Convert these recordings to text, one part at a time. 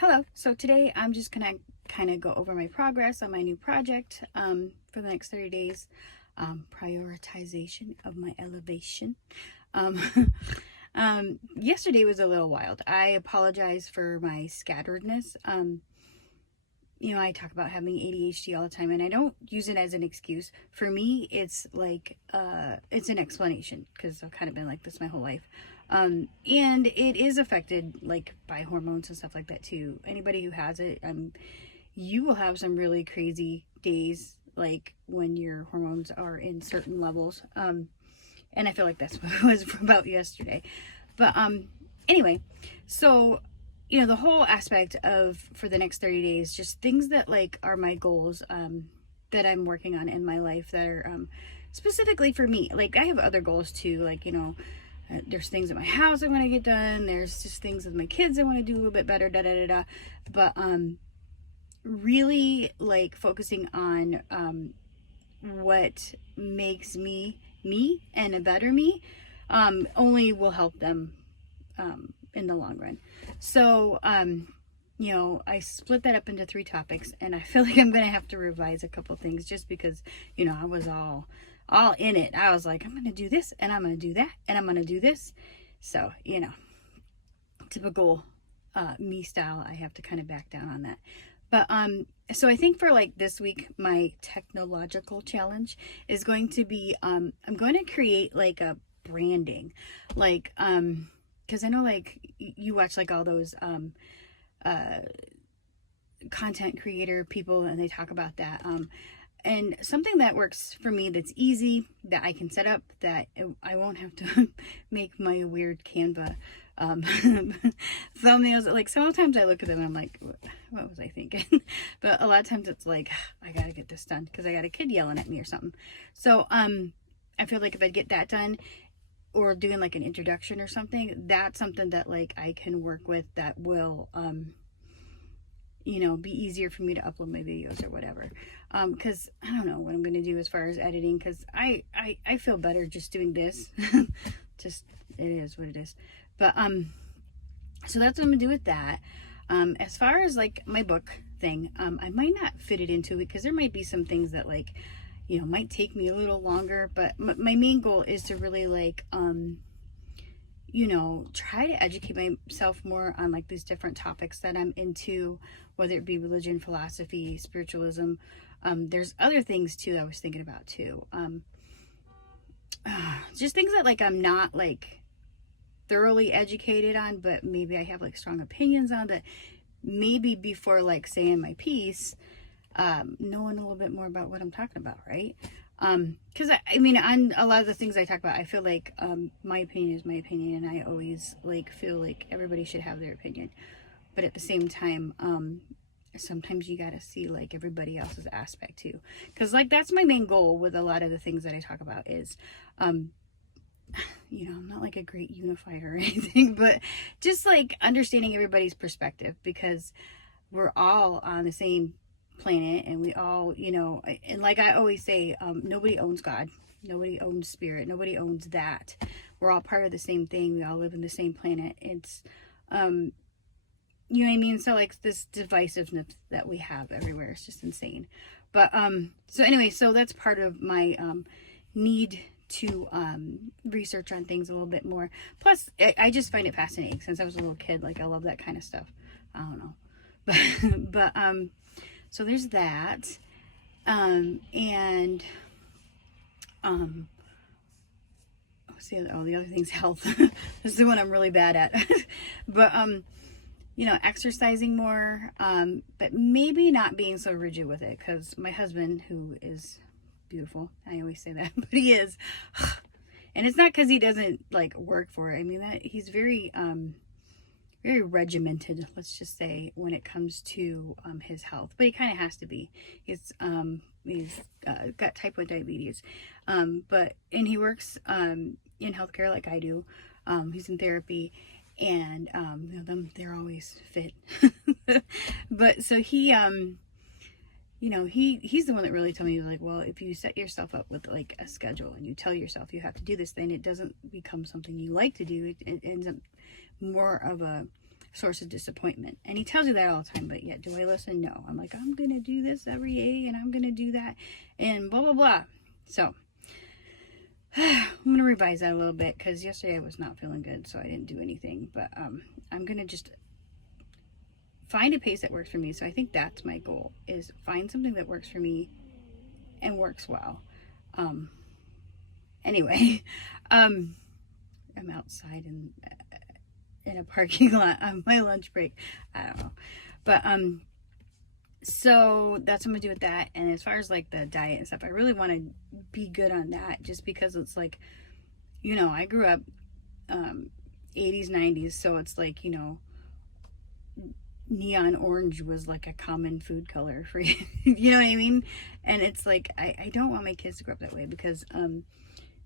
Hello. So today I'm just gonna kind of go over my progress on my new project for the next 30 days. Prioritization of my elevation. Um, Yesterday was a little wild. I apologize for my scatteredness. I talk about having ADHD all the time, and I don't use it as an excuse. For me, it's like it's an explanation because I've kind of been like this my whole life. And it is affected like by hormones and stuff like that too. Anybody who has it, you will have some really crazy days, like when your hormones are in certain levels. And I feel like that's what it was about yesterday. But anyway, so the whole aspect of for the next 30 days, just things that like are my goals that I'm working on in my life that are specifically for me. Like I have other goals too, like there's things at my house I want to get done. There's just things with my kids I want to do a little bit better, da da da da. But really like focusing on what makes me me and a better me only will help them in the long run. So I split that up into 3 topics, and I feel like I'm gonna have to revise a couple things just because I was all in it. I was like, I'm gonna do this and I'm gonna do that and I'm gonna do this. So typical me style, I have to kind of back down on that. But so I think for like this week, my technological challenge is going to be I'm going to create like a branding, like because I know like you watch like all those content creator people, and they talk about that. And something that works for me that's easy, that I can set up, that I won't have to make my weird Canva thumbnails. Like sometimes I look at them and I'm like, what was I thinking? But a lot of times it's like, I gotta get this done because I got a kid yelling at me or something. So I feel like if I get that done, or doing like an introduction or something, that's something that like I can work with, that will be easier for me to upload my videos or whatever. Because I don't know what I'm going to do as far as editing, because I feel better just doing this. Just, it is what it is. But so that's what I'm going to do with that. As far as like my book thing, I might not fit it into it because there might be some things that like might take me a little longer. But my main goal is to really like try to educate myself more on like these different topics that I'm into, whether it be religion, philosophy, spiritualism. There's other things too I was thinking about too. Just things that like I'm not like thoroughly educated on, but maybe I have like strong opinions on, that maybe before like saying my piece, knowing a little bit more about what I'm talking about, right? Because I mean, on a lot of the things I talk about, I feel like my opinion is my opinion, and I always like feel like everybody should have their opinion. But at the same time, sometimes you gotta see like everybody else's aspect too, because like that's my main goal with a lot of the things that I talk about is I'm not like a great unifier or anything, but just like understanding everybody's perspective, because we're all on the same planet, and we all and like I always say, nobody owns God, nobody owns spirit, nobody owns that. We're all part of the same thing. We all live in the same planet. It's you know what I mean? So like this divisiveness that we have everywhere is just insane. But so anyway, so that's part of my need to research on things a little bit more. Plus I just find it fascinating since I was a little kid. Like I love that kind of stuff. I don't know. But so there's that. And what's the other thing's health. This is the one I'm really bad at. But exercising more, but maybe not being so rigid with it, because my husband, who is beautiful, I always say that, but he is, and it's not because he doesn't like work for it. I mean, that he's very very regimented, let's just say, when it comes to his health, but he kind of has to be. He's got type 1 diabetes, and he works in healthcare like I do. He's in therapy, and they're always fit. But so he he's the one that really told me, like, well, if you set yourself up with like a schedule and you tell yourself you have to do this, then it doesn't become something you like to do. It ends up more of a source of disappointment. And he tells you that all the time, but yet do I listen? No. I'm like, I'm going to do this every day and I'm going to do that and blah, blah, blah. So I'm going to revise that a little bit because yesterday I was not feeling good, so I didn't do anything. But I'm going to just find a pace that works for me. So I think that's my goal, is find something that works for me and works well. Anyway, I'm outside in a parking lot on my lunch break. I don't know. But so that's what I'm gonna do with that. And as far as like the diet and stuff, I really want to be good on that, just because it's like, you know, I grew up 80s, 90s, so it's like, you know, neon orange was like a common food color for you. You know what I mean? And it's like, I don't want my kids to grow up that way, because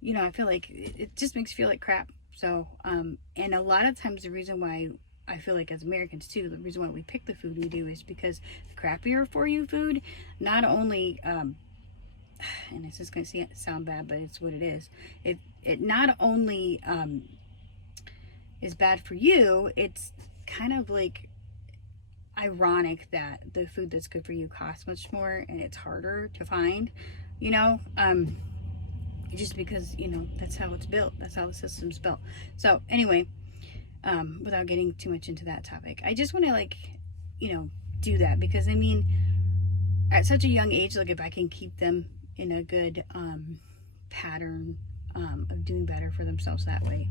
you know, I feel like it just makes you feel like crap. So and a lot of times the reason why I feel like, as Americans too, the reason why we pick the food we do is because the crappier for you food not only and it's just going to sound bad, but it's what it is. It not only is bad for you, it's kind of like ironic that the food that's good for you costs much more and it's harder to find, you know, just because, you know, that's how it's built, that's how the system's built. So anyway, without getting too much into that topic, I just want to, like, you know, do that, because I mean, at such a young age, like, if I can keep them in a good pattern of doing better for themselves that way.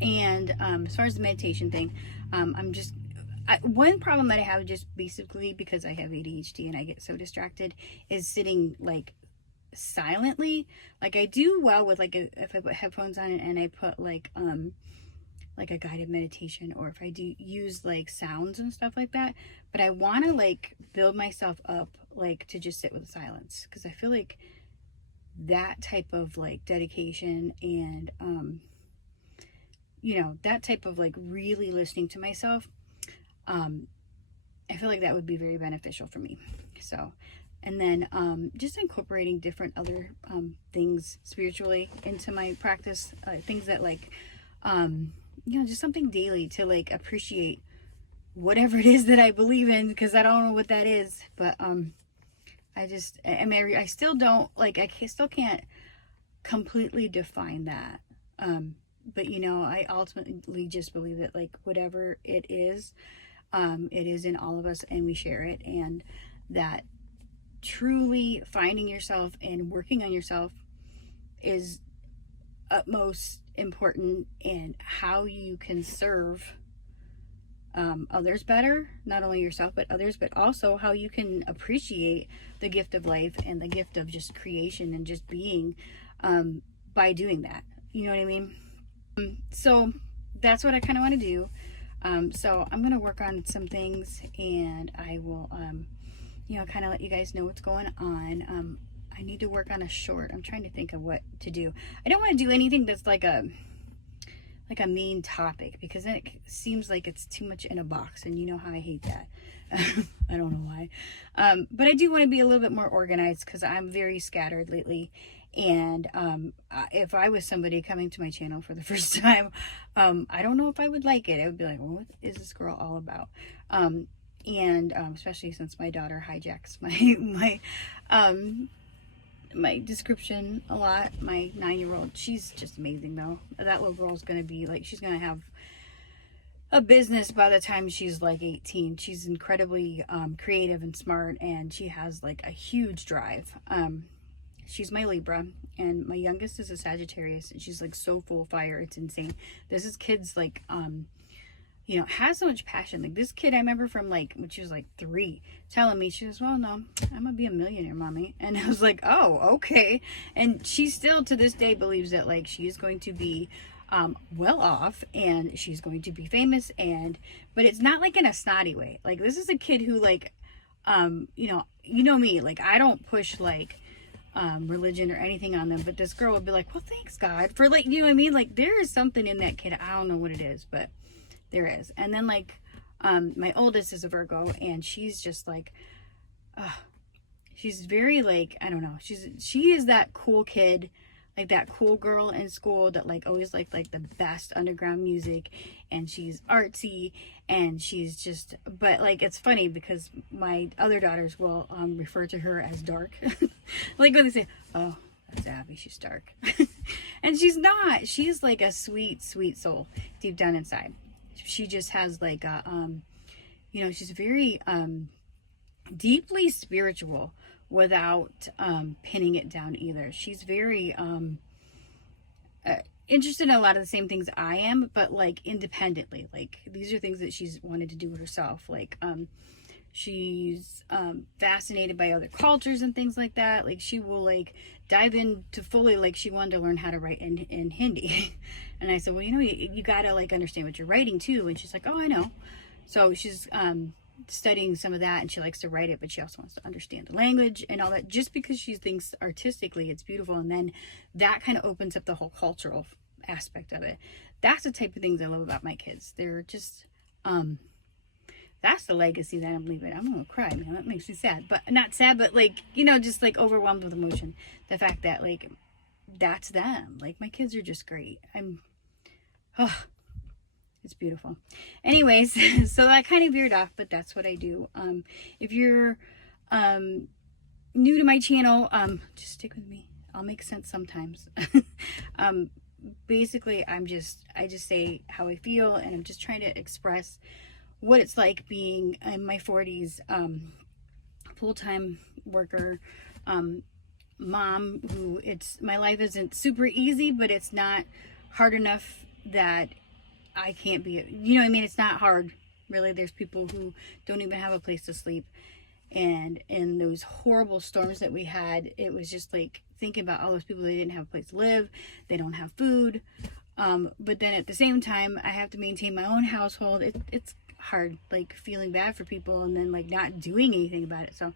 And as far as the meditation thing, one problem that I have, just basically because I have ADHD and I get so distracted, is sitting like silently. Like, I do well with, like, if I put headphones on and I put like a guided meditation, or if I do use like sounds and stuff like that. But I want to like build myself up, like, to just sit with silence, because I feel like that type of like dedication and you know, that type of like really listening to myself, I feel like that would be very beneficial for me. So, and then just incorporating different other things spiritually into my practice, things that, like, you know, just something daily to like appreciate whatever it is that I believe in, because I don't know what that is. But I still don't, like, I still can't completely define that. But, you know, I ultimately just believe that, like, whatever it is in all of us, and we share it, and that truly finding yourself and working on yourself is utmost important in how you can serve others better, not only yourself but others, but also how you can appreciate the gift of life and the gift of just creation and just being by doing that. You know what I mean? So that's what I kind of want to do. So I'm going to work on some things, and I will you know, kind of let you guys know what's going on. I need to work on a short. I'm trying to think of what to do. I don't want to do anything that's like a main topic, because then it seems like it's too much in a box, and you know how I hate that. I don't know why. But I do want to be a little bit more organized, because I'm very scattered lately. And if I was somebody coming to my channel for the first time, I don't know if I would like it. I would be like, well, what is this girl all about? And especially since my daughter hijacks my description a lot. My 9-year-old, she's just amazing though. That little girl's gonna be like, she's gonna have a business by the time she's like 18. She's incredibly creative and smart, and she has like a huge drive. She's my Libra, and my youngest is a Sagittarius, and she's like so full of fire, it's insane. This kid's like you know, has so much passion. Like, this kid, I remember from like when she was like 3, telling me, she goes, well, no, I'm gonna be a millionaire, mommy. And I was like, oh, okay. And she still to this day believes that, like, she is going to be well off, and she's going to be famous, but it's not like in a snotty way. Like, this is a kid who, like, you know me, like, I don't push like religion or anything on them, but this girl would be like, well, thanks God for, like, you know what I mean? Like, there is something in that kid. I don't know what it is, but there is. And then, like, my oldest is a Virgo, and she's just like, she's very, like, I don't know, she is that cool kid, like that cool girl in school that like always liked like the best underground music, and she's artsy, and she's just, but like it's funny because my other daughters will refer to her as dark. Like when they say, oh, that's Abby, she's dark. And she's not. She's like a sweet, sweet soul deep down inside. She just has like a you know, she's very deeply spiritual without pinning it down either. She's very interested in a lot of the same things I am, but like independently. Like these are things that she's wanted to do herself. Like she's fascinated by other cultures and things like that. Like she will like dive into fully, like she wanted to learn how to write in Hindi. And I said, well, you know, you gotta like understand what you're writing too. And she's like, oh, I know. So she's studying some of that, and she likes to write it, but she also wants to understand the language and all that, just because she thinks artistically it's beautiful. And then that kind of opens up the whole cultural aspect of it. That's the type of things I love about my kids. They're just that's the legacy that I'm leaving. I'm gonna cry, man. That makes me sad, but not sad, but like, you know, just like overwhelmed with emotion. The fact that like that's them. Like my kids are just great. It's beautiful. Anyways, so that kind of veered off, but that's what I do. If you're new to my channel, just stick with me. I'll make sense sometimes. Basically, I just say how I feel, and I'm just trying to express what it's like being in my 40s, full-time worker, mom, who my life isn't super easy, but it's not hard enough that I can't be, you know what I mean? It's not hard, really. There's people who don't even have a place to sleep. And in those horrible storms that we had, it was just like thinking about all those people that didn't have a place to live. They don't have food. But then at the same time, I have to maintain my own household. It's hard, like feeling bad for people and then like not doing anything about it. So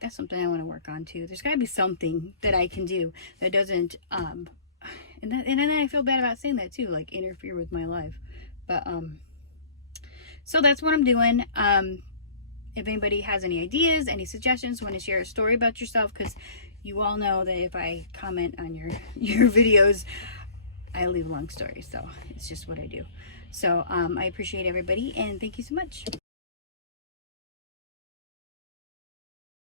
that's something I want to work on too. There's got to be something that I can do that doesn't, and then I feel bad about saying that too, like interfere with my life. But so that's what I'm doing. If anybody has any ideas, any suggestions, want to share a story about yourself, because you all know that if I comment on your videos, I leave long stories. So it's just what I do. So I appreciate everybody, and thank you so much.